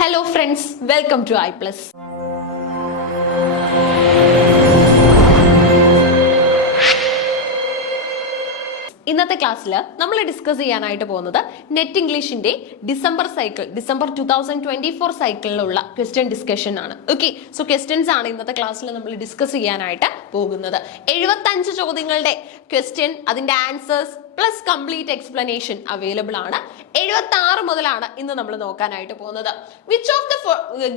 Hello friends, welcome to I+. ഇന്നത്തെ ക്ലാസ്സിൽ നമ്മൾ ഡിസ്കസ് ചെയ്യാനായിട്ട് പോകുന്നത് നെറ്റ് ഇംഗ്ലീഷിന്റെ ഡിസംബർ 2024 സൈക്കിളിലുള്ള ക്വസ്റ്റ്യൻ ഡിസ്കഷൻ ആണ്. ഓക്കെ, സോ ക്വസ്റ്റ്യൻസ് ആണ് ഇന്നത്തെ ക്ലാസ്സിൽ നമ്മൾ ഡിസ്കസ് ചെയ്യാനായിട്ട് പോകുന്നത്. 75 ചോദ്യങ്ങളുടെ ക്വസ്റ്റ്യൻ, അതിന്റെ answers plus complete explanation available ആണ്. 76 മുതലാണ് ഇന്ന് നമ്മൾ നോക്കാനായിട്ട് പോകുന്നത്. Which of the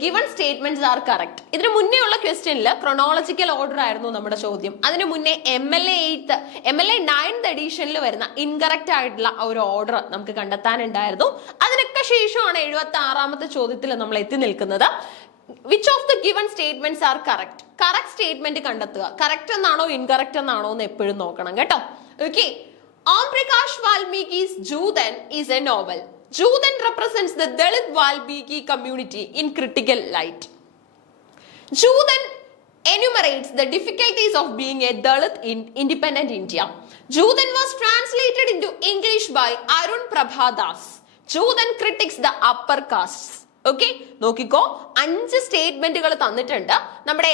given statements are correct? ഇതിന് മുന്നേ ഉള്ള ക്വസ്റ്റ്യനിൽ ക്രൊണോളജിക്കൽ ഓർഡർ ആയിരുന്നു നമ്മുടെ ചോദ്യം. അതിന് മുന്നേ MLA 9th എഡീഷനിൽ വരുന്ന ഇൻകറക്റ്റ് ആയിട്ടുള്ള ഒരു ഓർഡർ നമുക്ക് കണ്ടെത്താനുണ്ടായിരുന്നു. അതിനൊക്കെ ശേഷമാണ് 76ാമത്തെ ചോദ്യത്തിൽ നമ്മൾ എത്തി നിൽക്കുന്നത്. Which of the given statements are correct? Correct statement കണ്ടെത്തുക. കറക്റ്റ് എന്നാണോ ഇൻകറക്റ്റ് എന്നാണോ എന്ന് എപ്പോഴും നോക്കണം കേട്ടോ. Okay, Om Prakash Valmiki's Judan is a novel. Judan represents the Dalit Valmiki community in critical light. Judan enumerates the difficulties of being a Dalit in independent India. Judan was translated into English by Arun Prabha Das. Judan critiques the upper castes. Okay, നോക്കിക്കോ, 5 സ്റ്റേറ്റ്മെന്റുകൾ തന്നിട്ടുണ്ട്. നമ്മുടെ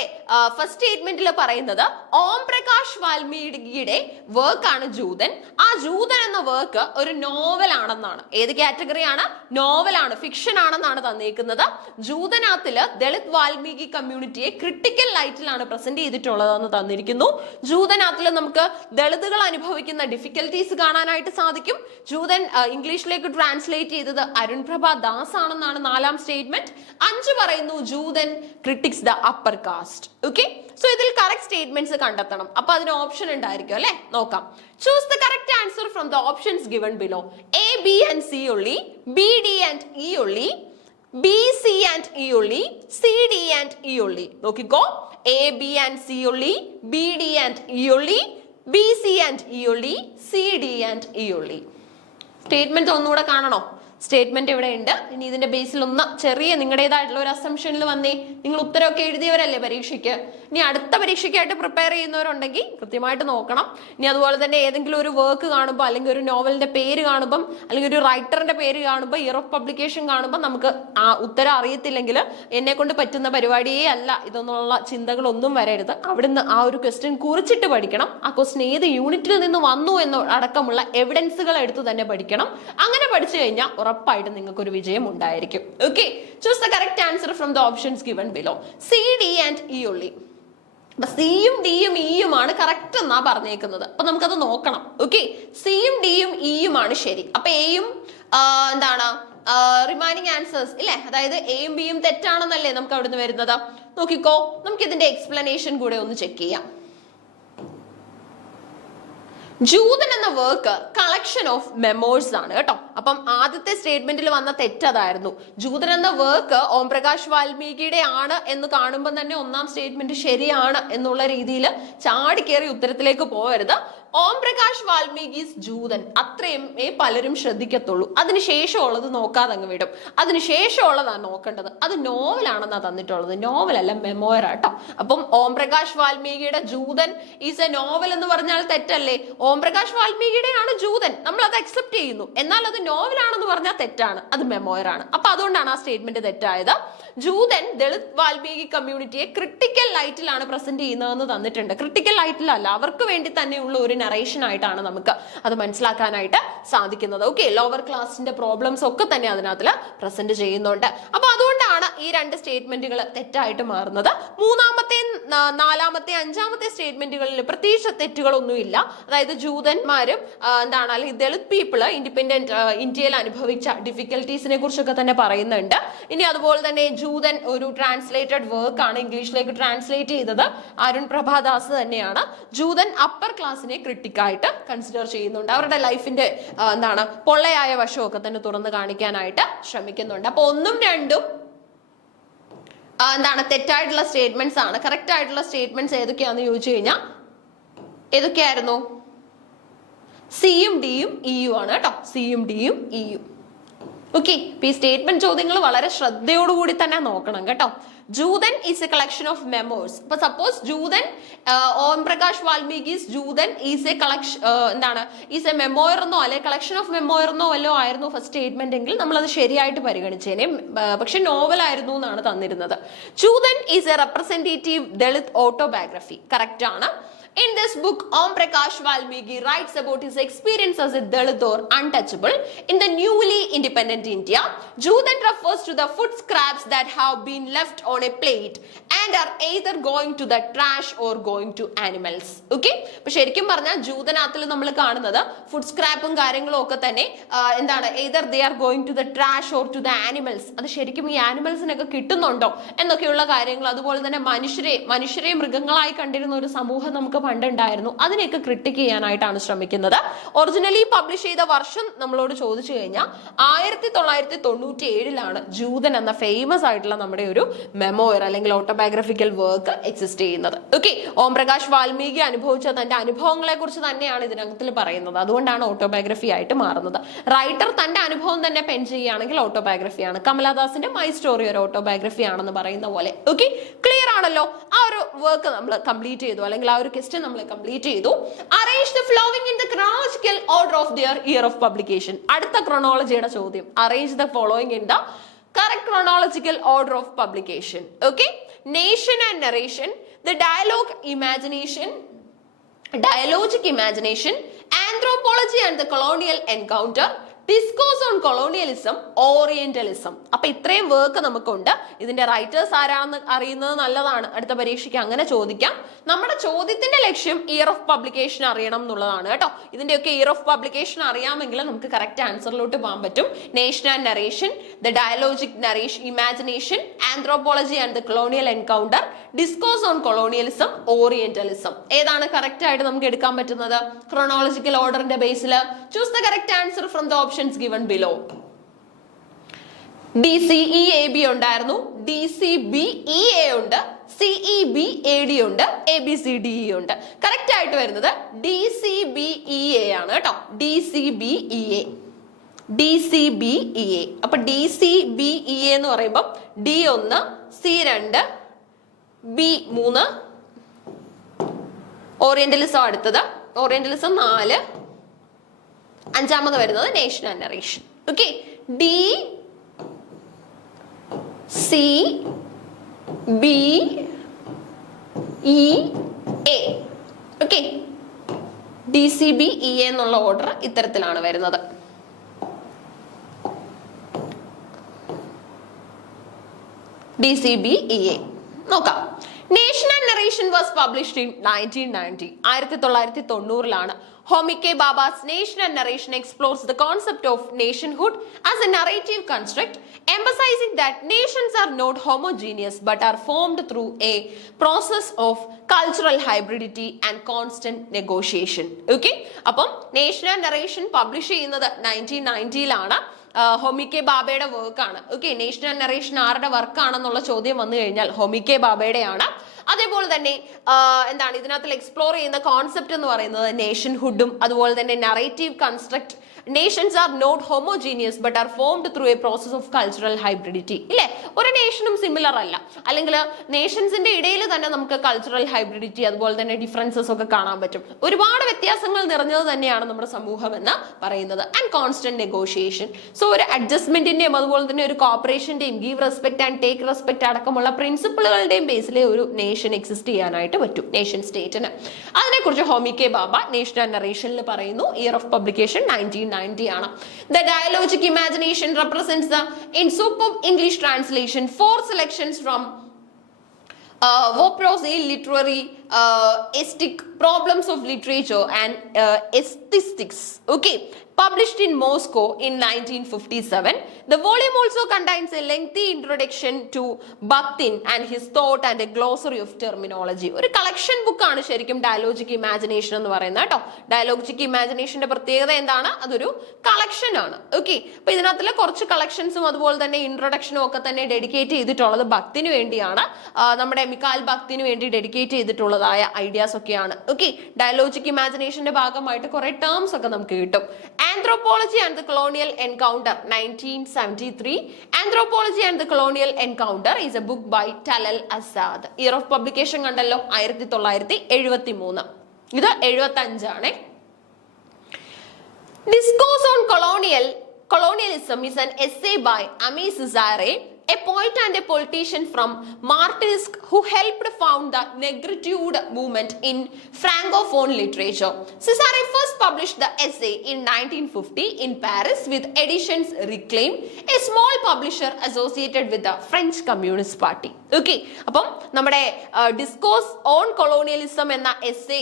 first സ്റ്റേറ്റ്മെന്റിൽ പറയുന്നത് Om Prakash വാൽമീകിയുടെ work ആണ് ജൂതൻ. ആ ജൂതൻ എന്ന work ഒരു novel ആണെന്നാണ്. ഏത് കാറ്റഗറിയാണ്? നോവലാണ്, ഫിക്ഷൻ ആണെന്നാണ് തന്നിരിക്കുന്നത്. ജൂതനാത്തില് ദളിത് വാൽമീകി കമ്മ്യൂണിറ്റിയെ ക്രിട്ടിക്കൽ ലൈറ്റിലാണ് പ്രസന്റ് ചെയ്തിട്ടുള്ളതെന്ന് തന്നിരിക്കുന്നു. ജൂതനാത്തില് നമുക്ക് ദളിതുകൾ അനുഭവിക്കുന്ന ഡിഫിക്കൽട്ടീസ് കാണാനായിട്ട് സാധിക്കും. ജൂതൻ ഇംഗ്ലീഷിലേക്ക് ട്രാൻസ്ലേറ്റ് ചെയ്തത് അരുൺ പ്രഭ ദാസ് ആണെന്നാണ് 4ാം സ്റ്റേറ്റ്മെന്റ്. 5 പറയുന്നു Joothan critics the upper caste. Okay, so ഇതിൽ കറക്റ്റ് സ്റ്റേറ്റ്മെന്റ്സ് കണ്ടെത്തണം. അപ്പൊ അതിന് ഓപ്ഷൻ ഉണ്ടായിരിക്കും അല്ലെ, നോക്കാം. Choose the correct answer from the options given below. A, B and C only, B, D and E only, B, C and E only, C, D and E only. നോക്കിക്കോ, A, B and C only, B, D and E only, B, C and E only, C, D and E only. Statement ഒന്നുകൂടെ കാണണോ? Statement ഇവിടെ ഉണ്ട്. ഇനി ഇതിന്റെ ബേസിൽ ഒന്ന് ചെറിയ നിങ്ങളുടേതായിട്ടുള്ള ഒരു അസംഷനിൽ വന്നേ. നിങ്ങൾ ഉത്തരവൊക്കെ എഴുതിയവരല്ലേ പരീക്ഷയ്ക്ക്. ഇനി അടുത്ത പരീക്ഷയ്ക്കായിട്ട് പ്രിപ്പയർ ചെയ്യുന്നവരുണ്ടെങ്കിൽ കൃത്യമായിട്ട് നോക്കണം. ഇനി അതുപോലെ തന്നെ ഏതെങ്കിലും ഒരു വർക്ക് കാണുമ്പോൾ, അല്ലെങ്കിൽ ഒരു നോവലിന്റെ പേര് കാണുമ്പോൾ, അല്ലെങ്കിൽ ഒരു റൈറ്ററിന്റെ പേര് കാണുമ്പോൾ, ഇയർ ഓഫ് പബ്ലിക്കേഷൻ കാണുമ്പോൾ നമുക്ക് ആ ഉത്തരം അറിയത്തില്ലെങ്കിൽ എന്നെ കൊണ്ട് പറ്റുന്ന പരിപാടിയേ അല്ല ഇതെന്നുള്ള ചിന്തകളൊന്നും വരരുത്. അവിടുന്ന് ആ ഒരു ക്വസ്റ്റ്യൻ കുറിച്ചിട്ട് പഠിക്കണം. ആ ക്വസ്റ്റ്യൻ ഏത് യൂണിറ്റിൽ നിന്ന് വന്നു എന്ന് അടക്കമുള്ള എവിഡൻസുകൾ എടുത്ത് തന്നെ പഠിക്കണം. അങ്ങനെ പഠിച്ചു കഴിഞ്ഞാൽ ഉറപ്പായിട്ട് നിങ്ങൾക്ക് ഒരു വിജയം ഉണ്ടായിരിക്കും. Okay, choose the correct answer from the options given below. C, D and E only. സിയും ഡിയും ഇയുമാണ് കറക്റ്റ് എന്നാ പറഞ്ഞേക്കുന്നത്. അപ്പൊ നമുക്കത് നോക്കണം. ഓക്കെ, സിയും ഡിയും ഇയുമാണ് ശരി. അപ്പൊ എയും എന്താണ് റിമൈനിങ് ആൻസേഴ്സ് ഇല്ലേ, അതായത് എയും ബിയും തെറ്റാണെന്നല്ലേ നമുക്ക് അവിടുന്ന് വരുന്നത്. നോക്കിക്കോ, നമുക്ക് ഇതിന്റെ എക്സ്പ്ലനേഷൻ കൂടെ ഒന്ന് ചെക്ക് ചെയ്യാം. ജൂതൻ എന്ന വർക്ക് കളക്ഷൻ ഓഫ് മെമ്മോഴ്സ് ആണ് കേട്ടോ. അപ്പം ആദ്യത്തെ സ്റ്റേറ്റ്മെന്റിൽ വന്ന തെറ്റതായിരുന്നു. ജൂതൻ എന്ന വർക്ക് ഓം പ്രകാശ് വാൽമീകിയുടെ ആണ് എന്ന് കാണുമ്പോൾ തന്നെ 1ാം സ്റ്റേറ്റ്മെന്റ് ശരിയാണ് എന്നുള്ള രീതിയിൽ ചാടിക്കേറി ഉത്തരത്തിലേക്ക് പോകരുത്. ഓം പ്രകാശ് വാൽമീകിസ് ജൂതൻ അത്രയുമേ പലരും ശ്രദ്ധിക്കത്തുള്ളൂ. അതിനുശേഷമുള്ളത് നോക്കാതെ അങ്ങ് വിടും. അതിനുശേഷമുള്ളതാണ് നോക്കേണ്ടത്. അത് നോവലാണെന്നാ തന്നിട്ടുള്ളത്, നോവലല്ല മെമ്മോയർ ആട്ടോ. അപ്പം ഓം പ്രകാശ് വാൽമീകിയുടെ ജൂതൻ ഈസ് എ നോവൽ എന്ന് പറഞ്ഞാൽ തെറ്റല്ലേ? ഓം പ്രകാശ് വാൽമീകിയുടെ ആണ് ജൂതൻ, നമ്മൾ അത് അക്സെപ്റ്റ് ചെയ്യുന്നു. എന്നാൽ അത് നോവലാണെന്ന് പറഞ്ഞാൽ തെറ്റാണ്, അത് മെമ്മോയർ ആണ്. അപ്പൊ അതുകൊണ്ടാണ് ആ സ്റ്റേറ്റ്മെന്റ് തെറ്റായത്. ജൂതൻ ദളിത് വാൽമീകി കമ്മ്യൂണിറ്റിയെ ക്രിട്ടിക്കൽ ലൈറ്റിലാണ് പ്രസന്റ് ചെയ്യുന്നതെന്ന് തന്നിട്ടുണ്ട്. ക്രിട്ടിക്കൽ ലൈറ്റിലല്ല, അവർക്ക് വേണ്ടി തന്നെയുള്ള ഒരു നറേഷൻ ആയിട്ടാണ് നമുക്ക് അത് മനസ്സിലാക്കാനായിട്ട് സാധിക്കുന്നത്. ഓക്കെ, ലോവർ ക്ലാസിന്റെ പ്രോബ്ലംസ് ഒക്കെ തന്നെ അതിനകത്ത് പ്രസന്റ് ചെയ്യുന്നുണ്ട്. അപ്പൊ അതുകൊണ്ടാണ് ഈ 2 സ്റ്റേറ്റ്മെന്റുകൾ തെറ്റായിട്ട് മാറുന്നത്. 3ാമത്തെ 4ാമത്തെ 5ാമത്തെ സ്റ്റേറ്റ്മെന്റുകളിൽ പ്രത്യേകിച്ച് തെറ്റുകളൊന്നുമില്ല. അതായത് ജൂതന്മാരും എന്താണ്, അല്ലെങ്കിൽ ദളിത് പീപ്പിൾ ഇൻഡിപെൻഡന്റ് ഇന്ത്യയിൽ അനുഭവിച്ച ഡിഫിക്കൽട്ടീസിനെ കുറിച്ചൊക്കെ തന്നെ പറയുന്നുണ്ട്. ഇനി അതുപോലെ തന്നെ ജൂതൻ ഒരു ട്രാൻസ്ലേറ്റഡ് വർക്ക് ആണ്, ഇംഗ്ലീഷിലേക്ക് ട്രാൻസ്ലേറ്റ് ചെയ്തത് അരുൺ പ്രഭാദാസ് തന്നെയാണ്. ജൂതൻ അപ്പർ ക്ലാസിനെ ക്രിട്ടിക്കായിട്ട് കൺസിഡർ ചെയ്യുന്നുണ്ട്. അവരുടെ ലൈഫിന്റെ എന്താണ് പൊള്ളയായ വശമൊക്കെ തന്നെ തുറന്നു കാണിക്കാനായിട്ട് ശ്രമിക്കുന്നുണ്ട്. അപ്പൊ 1ഉം 2ഉം എന്താണ് തെറ്റായിട്ടുള്ള സ്റ്റേറ്റ്മെന്റ്സ് ആണ്. കറക്റ്റ് ആയിട്ടുള്ള സ്റ്റേറ്റ്മെന്റ്സ് ഏതൊക്കെയാണെന്ന് ചോദിച്ചു കഴിഞ്ഞാൽ ഏതൊക്കെയായിരുന്നു? സിയും ഡിയും ഇയും ആണ് കേട്ടോ. സിയും ഡിയും ഇയും. ഓക്കെ, ഈ സ്റ്റേറ്റ്മെന്റ് ചോദ്യങ്ങൾ വളരെ ശ്രദ്ധയോടുകൂടി തന്നെ നോക്കണം കേട്ടോ. Joothan is a collection of memos. ഇപ്പൊ suppose Joothan, Om Prakash Valmiki's Joothan is a collection, എന്താണ്, ഈസ് എ മെമ്മോയർ എന്നോ അല്ലെ കളക്ഷൻ ഓഫ് മെമ്മോയർ എന്നോ വല്ലോ ആയിരുന്നു ഫസ്റ്റ് സ്റ്റേറ്റ്മെന്റ് എങ്കിൽ നമ്മൾ അത് ശരിയായിട്ട് പരിഗണിച്ചേനെ. പക്ഷെ നോവൽ ആയിരുന്നു എന്നാണ് തന്നിരുന്നത്. Joothan is a representative Dalit autobiography. Correct ആണ്. In this book, Om Prakash Valmiki writes about his experience as a Dalit or untouchable in the newly independent India. Judhan refers to the food scraps that have been left on a plate and are either going to the trash or going to animals. Okay? പക്ഷെ ശരിക്കും പറഞ്ഞാൽ ജൂതനാത്തിൽ നമ്മൾ കാണുന്നത് food സ്ക്രാപ്പും കാര്യങ്ങളും ഒക്കെ തന്നെ എന്താണ്, either they are going to the trash or to the animals. അത് ശരിക്കും ഈ ആനിമൽസിനൊക്കെ കിട്ടുന്നുണ്ടോ എന്നൊക്കെയുള്ള കാര്യങ്ങൾ, അതുപോലെ തന്നെ മനുഷ്യരെ മൃഗങ്ങളായി കണ്ടിരുന്ന ഒരു സമൂഹം നമുക്ക് പണ്ടുണ്ടായിരുന്നു. അതിനെയൊക്കെ ക്രിട്ടിക് ചെയ്യാനായിട്ടാണ് ശ്രമിക്കുന്നത്. ഒറിജിനലി പബ്ലിഷ് ചെയ്ത വർഷം നമ്മളോട് ചോദിച്ചു കഴിഞ്ഞാൽ 1997 ജൂതൻ എന്ന ഫേമസ് ആയിട്ടുള്ള നമ്മുടെ ഒരു മെമ്മോയർ അല്ലെങ്കിൽ ഓട്ടോബയോഗ്രഫിക്കൽ വർക്ക് എക്സിസ്റ്റ് ചെയ്യുന്നത്. ഓക്കെ, ഓം പ്രകാശ് വാൽമീകി അനുഭവിച്ച തന്റെ അനുഭവങ്ങളെ കുറിച്ച് തന്നെയാണ് ഇതിനകത്തിൽ പറയുന്നത്. അതുകൊണ്ടാണ് ഓട്ടോബയോഗ്രഫി ആയിട്ട് മാറുന്നത്. റൈറ്റർ തന്റെ അനുഭവം തന്നെ പെൻ ചെയ്യുകയാണെങ്കിൽ ഓട്ടോബയോഗ്രഫിയാണ്. കമലാദാസിന്റെ മൈ സ്റ്റോറി ഒരു ഓട്ടോബയോഗ്രഫി ആണെന്ന് പറയുന്ന പോലെ. ഓക്കെ, ക്ലിയർ ആണല്ലോ. ആ ഒരു വർക്ക് നമ്മൾ കംപ്ലീറ്റ് ചെയ്തു, അല്ലെങ്കിൽ ആ ഒരു ക്വസ്റ്റ്യൻ നമ്മൾ കംപ്ലീറ്റ് ചെയ്തു. Arrange the following in the chronological order of their year of publication. അടുത്ത ക്രോണോളജിയുടെ ചോദ്യം, arrange the following in the correct chronological order of publication. Okay, nation and narration, the dialogic imagination, anthropology and the colonial encounter, discourse on colonialism, orientalism. അപ്പൊ ഇത്രയും work നമുക്കുണ്ട്. ഇതിന്റെ writers ആരാണെന്ന് അറിയുന്നത് നല്ലതാണ്. അടുത്ത പരീക്ഷയ്ക്ക് അങ്ങനെ ചോദിക്കാം. നമ്മുടെ ചോദ്യത്തിന്റെ ലക്ഷ്യം ഇയർ ഓഫ് പബ്ലിക്കേഷൻ അറിയണം എന്നുള്ളതാണ് കേട്ടോ. ഇതിന്റെയൊക്കെ ഇയർ ഓഫ് പബ്ലിക്കേഷൻ അറിയാമെങ്കിൽ നമുക്ക് കറക്റ്റ് ആൻസറിലോട്ട് പോകാൻ പറ്റും. Nation and narration, the dialogic narration imagination, anthropology and the colonial encounter, discourse on colonialism, orientalism. ഏതാണ് കറക്റ്റ് ആയിട്ട് നമുക്ക് എടുക്കാൻ പറ്റുന്നത്? ക്രോണോളജിക്കൽ ഓർഡറിന്റെ ബേസിൽ choose the correct answer from the options given below. DCEAB ഉണ്ടായിരുന്നു, DCBEA ഉണ്ട്, CEBAD ഉണ്ട്, ABCDE ഉണ്ട്. കറക്റ്റ് ആയിട്ട് വരുന്നത് DCBEA ആണ് കേട്ടോ. DCBEA. അപ്പൊ DCBEA എന്ന് പറയുമ്പോൾ D1, C2, B3, ഓറിയന്റലിസം അടുത്തത്, ഓറിയന്റലിസം 4, അഞ്ചാമത് വരുന്നത് nation and narration. Okay, DCBEA. Okay, DCBEA എന്നുള്ള ഓർഡർ ഇത്തരത്തിലാണ് വരുന്നത്. DCBEA നോക്കാം. Nation and narration was published in 1990. 1990 Homike Bhabha's Nation and Narration explores the concept of nationhood as a narrative construct, emphasizing that nations are not homogeneous but are formed through a process of cultural hybridity and constant negotiation. Okay, അപ്പം nation and narration publish ചെയ്യുന്നത് 1990 ഹൊമിക്കെ ബാബയുടെ വർക്കാണ്. Okay, nation and narration ആരുടെ വർക്കാണെന്നുള്ള ചോദ്യം വന്നു കഴിഞ്ഞാൽ ഹൊമിക്കെ ബാബയുടെയാണ്. അതേപോലെ തന്നെ എന്താണ് ഇതിനകത്ത് എക്സ്പ്ലോർ ചെയ്യുന്ന കോൺസെപ്റ്റ് എന്ന് പറയുന്നത് നേഷൻഹുഡും അതുപോലെ തന്നെ narrative construct. Nations are not homogeneous but are formed through a process of cultural hybridity. ഇല്ലേ, ഒരു നേഷനും സിമിലർ അല്ല, അല്ലെങ്കിൽ നേഷൻസിന്റെ ഇടയിൽ തന്നെ നമുക്ക് കൾച്ചറൽ ഹൈബ്രിഡിറ്റി അതുപോലെ തന്നെ ഡിഫറൻസസ് ഒക്കെ കാണാൻ പറ്റും. ഒരുപാട് വ്യത്യാസങ്ങൾ നിറഞ്ഞത് തന്നെയാണ് നമ്മുടെ സമൂഹം എന്ന് പറയുന്നത്. And constant negotiation. സോ ഒരു അഡ്ജസ്റ്റ്മെന്റിന്റെയും അതുപോലെ തന്നെ ഒരു കോപ്പറേഷന്റെയും give respect and take respect അടക്കമുള്ള പ്രിൻസിപ്പിളുകളുടെയും ബേസിലെ ഒരു നേഷൻ എക്സിസ്റ്റ് ചെയ്യാനായിട്ട് പറ്റും, നേഷൻ സ്റ്റേറ്റിന്. അതിനെക്കുറിച്ച് ഹോമിക്കെ ബാബ നേഷൻ ആൻഡ് നറേഷനിൽ പറയുന്നു. ഇയർ ഓഫ് പബ്ലിക്കേഷൻ 1990 ആണ്. The dialogic imagination represents the, in superb English translation, 4 selections from Wopros literary aesthetic problems of literature and aesthetics. Okay, published in Moscow in 1957. The volume also contains a lengthy introduction to Bakhtin and his thought and a glossary of terminology. ഒരു collection book ആണ് ശരിക്കും ഡയലോജിക് imagination എന്ന് പറയുന്നത് കേട്ടോ. ഡയലോജിക് ഇമാജിനേഷന്റെ പ്രത്യേകത എന്താണ്? അതൊരു collection ആണ്. ഓക്കെ, അപ്പൊ ഇതിനകത്തുള്ള കുറച്ച് കളക്ഷൻസും അതുപോലെ തന്നെ ഇൻട്രൊഡക്ഷനും ഒക്കെ തന്നെ ഡെഡിക്കേറ്റ് ചെയ്തിട്ടുള്ളത് ഭക്തിന് വേണ്ടിയാണ്. നമ്മുടെ മിക്കാൽ ഭക്തിന് വേണ്ടി ഡെഡിക്കേറ്റ് ചെയ്തിട്ടുള്ളതായ ഐഡിയാസ് ഒക്കെയാണ്. ഓക്കെ, ഡയലോജിക് ഇമാജിനേഷന്റെ ഭാഗമായിട്ട് കുറെ ടേംസ് ഒക്കെ നമുക്ക് കിട്ടും. Anthropology and the Colonial Encounter 1973. Anthropology and the Colonial Encounter is a book by Talal Asad. Year of publication കണ്ടല്ലോ 1973. ഇത് 75 ആണ്. Discourse on Colonialism is an essay by Ami Cesare, a poet and a politician from Martinique who helped found the Negritude movement in Francophone literature. Cesare first published the essay in 1950 in Paris with Editions Reclaim, a small publisher associated with the French Communist Party. Okay, അപ്പം നമ്മുടെ discourse on colonialism എന്ന essay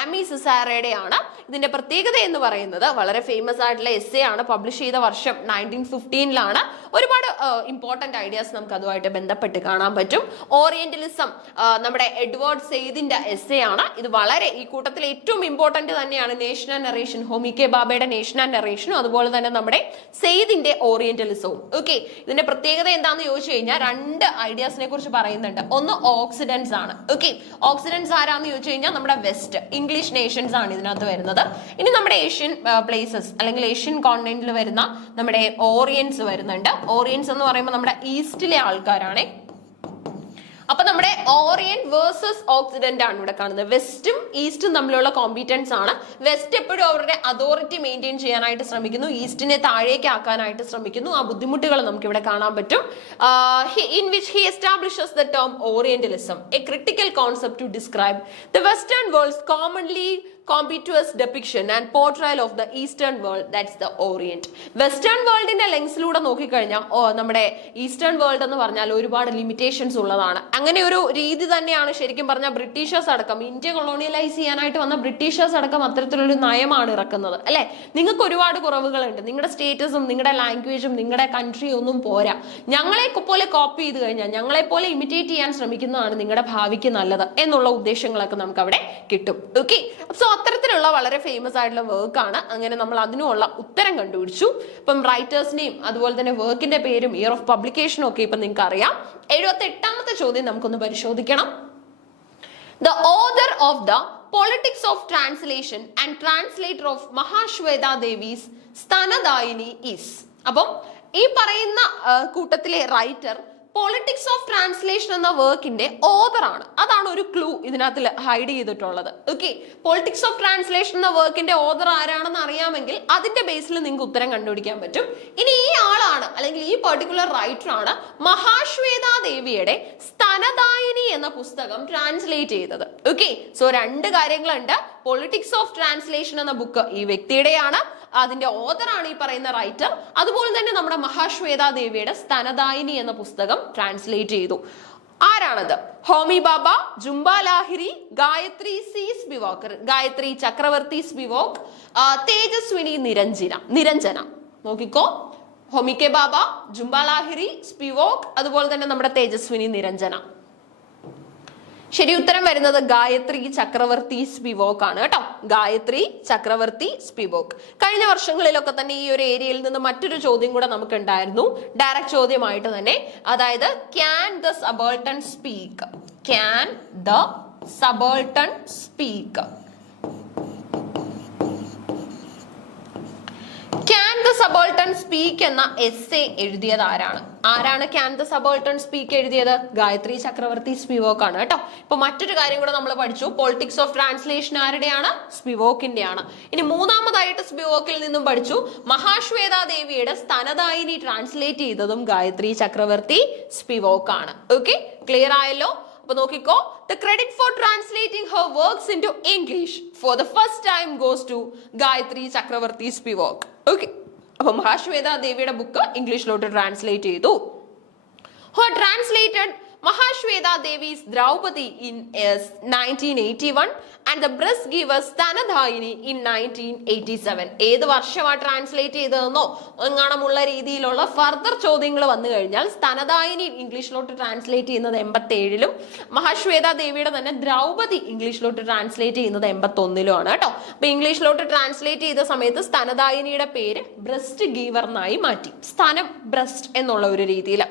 Ami സിസാരയുടെ ആണ്. ഇതിന്റെ പ്രത്യേകത എന്ന് പറയുന്നത് വളരെ famous ആയിട്ടുള്ള എസ്സേ ആണ്. പബ്ലിഷ് ചെയ്ത വർഷം 1915 ഒരുപാട് ഇമ്പോർട്ടന്റ് ഐഡിയാസ് നമുക്ക് അതുമായിട്ട് ബന്ധപ്പെട്ട് കാണാൻ പറ്റും. ഓറിയന്റലിസം നമ്മുടെ എഡ്വേർഡ് സെയ്ദിന്റെ എസ്സേ ആണ്. ഇത് വളരെ ഈ കൂട്ടത്തിൽ ഏറ്റവും ഇമ്പോർട്ടന്റ് തന്നെയാണ്. നേഷൻ ആൻഡ് നറേഷൻ, ഹൊമിക്കെ ബാബയുടെ നേഷൻ ആൻഡ് നറേഷനും അതുപോലെ തന്നെ നമ്മുടെ സെയ്ദിന്റെ ഓറിയന്റലിസവും. ഓക്കെ, ഇതിന്റെ പ്രത്യേകത എന്താണെന്ന് ചോദിച്ചു കഴിഞ്ഞാൽ രണ്ട് ഐഡിയാസിനെ കുറിച്ച് പറയുന്നുണ്ട്. ഒന്ന് ഓക്സിഡൻസ് ആണ്. ഓക്കെ, ഓക്സിഡൻസ് ആരാന്ന് ചോദിച്ചു കഴിഞ്ഞാൽ നമ്മുടെ വെസ്റ്റ് ഇംഗ്ലീഷ് നേഷൻസ് ആണ് ഇതിനകത്ത് വരുന്നത്. ഇനി നമ്മുടെ ഏഷ്യൻ പ്ലേസസ് അല്ലെങ്കിൽ ഏഷ്യൻ കോണ്ടിനെന്റിൽ വരുന്ന നമ്മുടെ ഓറിയൻസ് വരുന്നുണ്ട്. ഓറിയൻസ് എന്ന് പറയുമ്പോൾ നമ്മുടെ ഈസ്റ്റിലെ ആൾക്കാരാണ്. അപ്പൊ നമ്മുടെ ഓറിയന്റ് വേഴ്സസ് ഓക്സിഡന്റ് ആണ് ഇവിടെ കാണുന്നത്. വെസ്റ്റും ഈസ്റ്റും തമ്മിലുള്ള കോമ്പീറ്റൻസ് ആണ്. വെസ്റ്റ് എപ്പോഴും അവരുടെ അതോറിറ്റി മെയിൻറ്റെയിൻ ചെയ്യാനായിട്ട് ശ്രമിക്കുന്നു, ഈസ്റ്റിനെ താഴേക്ക് ആക്കാനായിട്ട് ശ്രമിക്കുന്നു. ആ ബുദ്ധിമുട്ടുകൾ നമുക്ക് ഇവിടെ കാണാൻ പറ്റും. In which he establishes the term orientalism, a critical concept to describe the western world's commonly contemptuous depiction and portrayal of the eastern world, that's the orient. Western വേൾഡിന്റെ ലെങ്സിലൂടെ നോക്കിക്കഴിഞ്ഞാൽ നമ്മുടെ ഈസ്റ്റേൺ വേൾഡ് എന്ന് പറഞ്ഞാൽ ഒരുപാട് ലിമിറ്റേഷൻസ് ഉള്ളതാണ്. അങ്ങനെ ഒരു രീതി തന്നെയാണ് ശരിക്കും പറഞ്ഞാൽ ബ്രിട്ടീഷേഴ്സ് അടക്കം ഇന്ത്യ കൊളോണിയലൈസ് ചെയ്യാനായിട്ട് വന്ന ബ്രിട്ടീഷേഴ്സ് അടക്കം അത്തരത്തിലൊരു നയമാണ് ഇറക്കുന്നത്. അല്ലെ, നിങ്ങൾക്ക് ഒരുപാട് കുറവുകളുണ്ട്, നിങ്ങളുടെ സ്റ്റേറ്റസും നിങ്ങളുടെ ലാംഗ്വേജും നിങ്ങളുടെ കൺട്രിയും ഒന്നും പോരാ, ഞങ്ങളെ പോലെ കോപ്പി ചെയ്ത് കഴിഞ്ഞാൽ, ഞങ്ങളെ പോലെ ഇമിറ്റേറ്റ് ചെയ്യാൻ ശ്രമിക്കുന്നതാണ് നിങ്ങളുടെ ഭാവിക്ക് നല്ലത് എന്നുള്ള ഉദ്ദേശങ്ങളൊക്കെ നമുക്ക് അവിടെ കിട്ടും. ഓക്കെ, സോ അത്തരത്തിലുള്ള വളരെ ഫേമസ് ആയിട്ടുള്ള വർക്കാണ്. അങ്ങനെ നമ്മൾ അതിനുള്ള ഉത്തരം കണ്ടുപിടിച്ചു. ഇപ്പം റൈറ്റേഴ്സിനെയും അതുപോലെ തന്നെ വർക്കിന്റെ പേരും ഇയർ ഓഫ് പബ്ലിക്കേഷനും ഒക്കെ ഇപ്പൊ നിങ്ങൾക്ക് അറിയാം. 78ാമത്തെ ചോദ്യം നമുക്കൊന്ന് പരിശോധിക്കണം. The author of the Politics of Translation and translator of Mahashweta Devi's Stanadayini is. അപ്പം ഈ പറയുന്ന കൂട്ടത്തിലെ റൈറ്റർ പൊളിറ്റിക്സ് ഓഫ് ട്രാൻസ്ലേഷൻ എന്ന വർക്കിന്റെ ഓതർ ആണ്. അതാണ് ഒരു ക്ലൂ ഇതിനകത്ത് ഹൈഡ് ചെയ്തിട്ടുള്ളത്. ഓക്കെ, പൊളിറ്റിക്സ് ഓഫ് ട്രാൻസ്ലേഷൻ എന്ന വർക്കിന്റെ ഓതർ ആരാണെന്ന് അറിയാമെങ്കിൽ അതിന്റെ ബേസിൽ നിങ്ങൾക്ക് ഉത്തരം കണ്ടുപിടിക്കാൻ പറ്റും. ഇനി ഈ ആളാണ് അല്ലെങ്കിൽ ഈ പെർട്ടിക്കുലർ റൈറ്റർ ആണ് മഹാശ്വേത ദേവിയുടെ സ്തനദായിനി എന്ന പുസ്തകം ട്രാൻസ്ലേറ്റ് ചെയ്തത്. ഓക്കെ, സോ രണ്ട് കാര്യങ്ങളുണ്ട്. പൊളിറ്റിക്സ് ഓഫ് ട്രാൻസ്ലേഷൻ എന്ന ബുക്ക് ഈ വ്യക്തിയുടെയാണ്, അതിന്റെ ഓതർ ആണ് ഈ പറയുന്ന റൈറ്റർ. അതുപോലെ തന്നെ നമ്മുടെ മഹാശ്വേത ദേവിയുടെ സ്തനദായിനി എന്ന പുസ്തകം ട്രാൻസ്ലേറ്റ് ചെയ്തു. ആരാണത്? ഹോമി ബാബ, ജുംബ ലാഹിരി, ഗായത്രി സി സ്പിവോക്ക്, ഗായത്രി ചക്രവർത്തി സ്പിവോക്ക്, തേജസ്വിനി നിരഞ്ജന. നോക്കിക്കോ, ഹോമിക്കെ ബാബ, ജുംബ ലാഹിരി, സ്പിവോക്ക്, അതുപോലെ തന്നെ നമ്മുടെ തേജസ്വിനി നിരഞ്ജന. ശരി ഉത്തരം വരുന്നത് ഗായത്രി ചക്രവർത്തി സ്പിവോക്ക് ആണ് കേട്ടോ. ഗായത്രി ചക്രവർത്തി സ്പിവോക്ക്. കഴിഞ്ഞ വർഷങ്ങളിലൊക്കെ തന്നെ ഈ ഒരു ഏരിയയിൽ നിന്ന് മറ്റൊരു ചോദ്യം കൂടെ നമുക്ക് ഉണ്ടായിരുന്നു, ഡയറക്റ്റ് ചോദ്യമായിട്ട് തന്നെ. അതായത് can the subaltern speak, can the subaltern speak, can the subaltern speak എന്ന എസ്സേ എഴുതിയത് ആരാണ് ക്യാൻ ദ സബോൾട്ടൺ സ്പീക്ക് എഴുതിയത്? ഗായത്രി ചക്രവർത്തി സ്പിവോക്ക് ആണ് കേട്ടോ. ഇപ്പൊ മറ്റൊരു കാര്യം കൂടെ നമ്മൾ പഠിച്ചു, പൊളിറ്റിക്സ് ഓഫ് ട്രാൻസ്ലേഷൻ ആരുടെയാണ്? സ്പിവോക്കിന്റെ ആണ്. ഇനി മൂന്നാമതായിട്ട് സ്പിവോക്കിൽ നിന്നും പഠിച്ചു, മഹാശ്വേത ദേവിയുടെ സ്തനദായിനി ട്രാൻസ്ലേറ്റ് ചെയ്തതും ഗായത്രി ചക്രവർത്തി സ്പിവോക്ക് ആണ്. ഓക്കെ, ക്ലിയർ ആയല്ലോ? അപ്പൊ നോക്കിക്കോ, the credit for translating her works into English for the first time goes to Gayatri Chakravorty സ്പിവോക്ക്. Okay, അപ്പൊ മഹാശ്വേത ദേവിയുടെ ബുക്ക് ഇംഗ്ലീഷിലോട്ട് ട്രാൻസ്ലേറ്റ് ചെയ്തു. Her translated Mahashweta Devi's Draupadi in 1981 and the breast giver Stanadayini in 1987. ഏത് വർഷമാണ് translate ചെയ്തതെന്നോ എങ്ങാണമുള്ള രീതിയിലുള്ള further ചോദ്യങ്ങൾ വന്നു കഴിഞ്ഞാൽ സ്തനദായിനി ഇംഗ്ലീഷിലോട്ട് translate ചെയ്യുന്നത് 87-ലും മഹാശ്വേത ദേവിയുടെ തന്നെ ദ്രൗപദി ഇംഗ്ലീഷിലോട്ട് ട്രാൻസ്ലേറ്റ് ചെയ്യുന്നത് 81-ലും ആണ് കേട്ടോ. അപ്പൊ ഇംഗ്ലീഷിലോട്ട് ട്രാൻസ്ലേറ്റ് ചെയ്ത സമയത്ത് സ്തനദായിനിയുടെ പേര് ബ്രസ്റ്റ് ഗീവർ എന്നായി മാറ്റി, സ്തനം ബ്രസ്റ്റ് എന്നുള്ള ഒരു രീതിയിൽ.